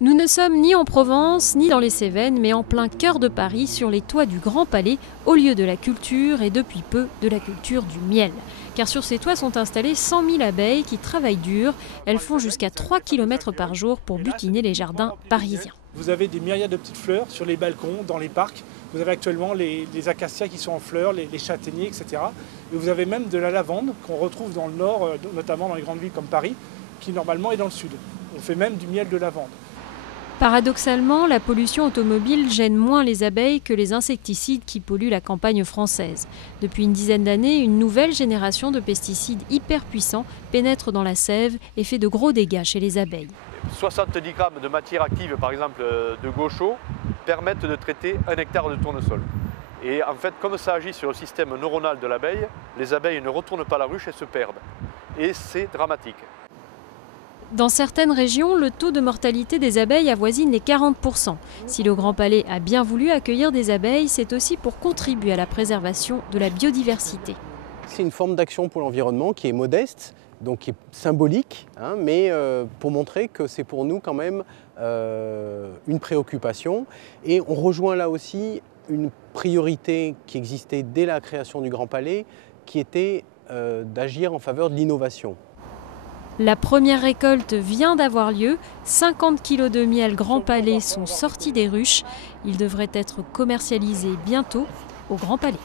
Nous ne sommes ni en Provence, ni dans les Cévennes, mais en plein cœur de Paris, sur les toits du Grand Palais, au lieu de la culture et depuis peu de la culture du miel. Car sur ces toits sont installées 100 000 abeilles qui travaillent dur. Elles font jusqu'à 3 km par jour pour butiner les jardins parisiens. Vous avez des myriades de petites fleurs sur les balcons, dans les parcs. Vous avez actuellement les acacias qui sont en fleurs, les châtaigniers, etc. Et vous avez même de la lavande qu'on retrouve dans le nord, notamment dans les grandes villes comme Paris, qui normalement est dans le sud. On fait même du miel de lavande. Paradoxalement, la pollution automobile gêne moins les abeilles que les insecticides qui polluent la campagne française. Depuis une dizaine d'années, une nouvelle génération de pesticides hyper puissants pénètre dans la sève et fait de gros dégâts chez les abeilles. 70 grammes de matière active, par exemple de gaucho, permettent de traiter 1 hectare de tournesol. Et en fait, comme ça agit sur le système neuronal de l'abeille, les abeilles ne retournent pas la ruche et se perdent. Et c'est dramatique. Dans certaines régions, le taux de mortalité des abeilles avoisine les 40%. Si le Grand Palais a bien voulu accueillir des abeilles, c'est aussi pour contribuer à la préservation de la biodiversité. C'est une forme d'action pour l'environnement qui est modeste, donc qui est symbolique, mais pour montrer que c'est pour nous quand même une préoccupation. Et on rejoint là aussi une priorité qui existait dès la création du Grand Palais, qui était d'agir en faveur de l'innovation. La première récolte vient d'avoir lieu. 50 kg de miel Grand Palais sont sortis des ruches. Ils devraient être commercialisés bientôt au Grand Palais.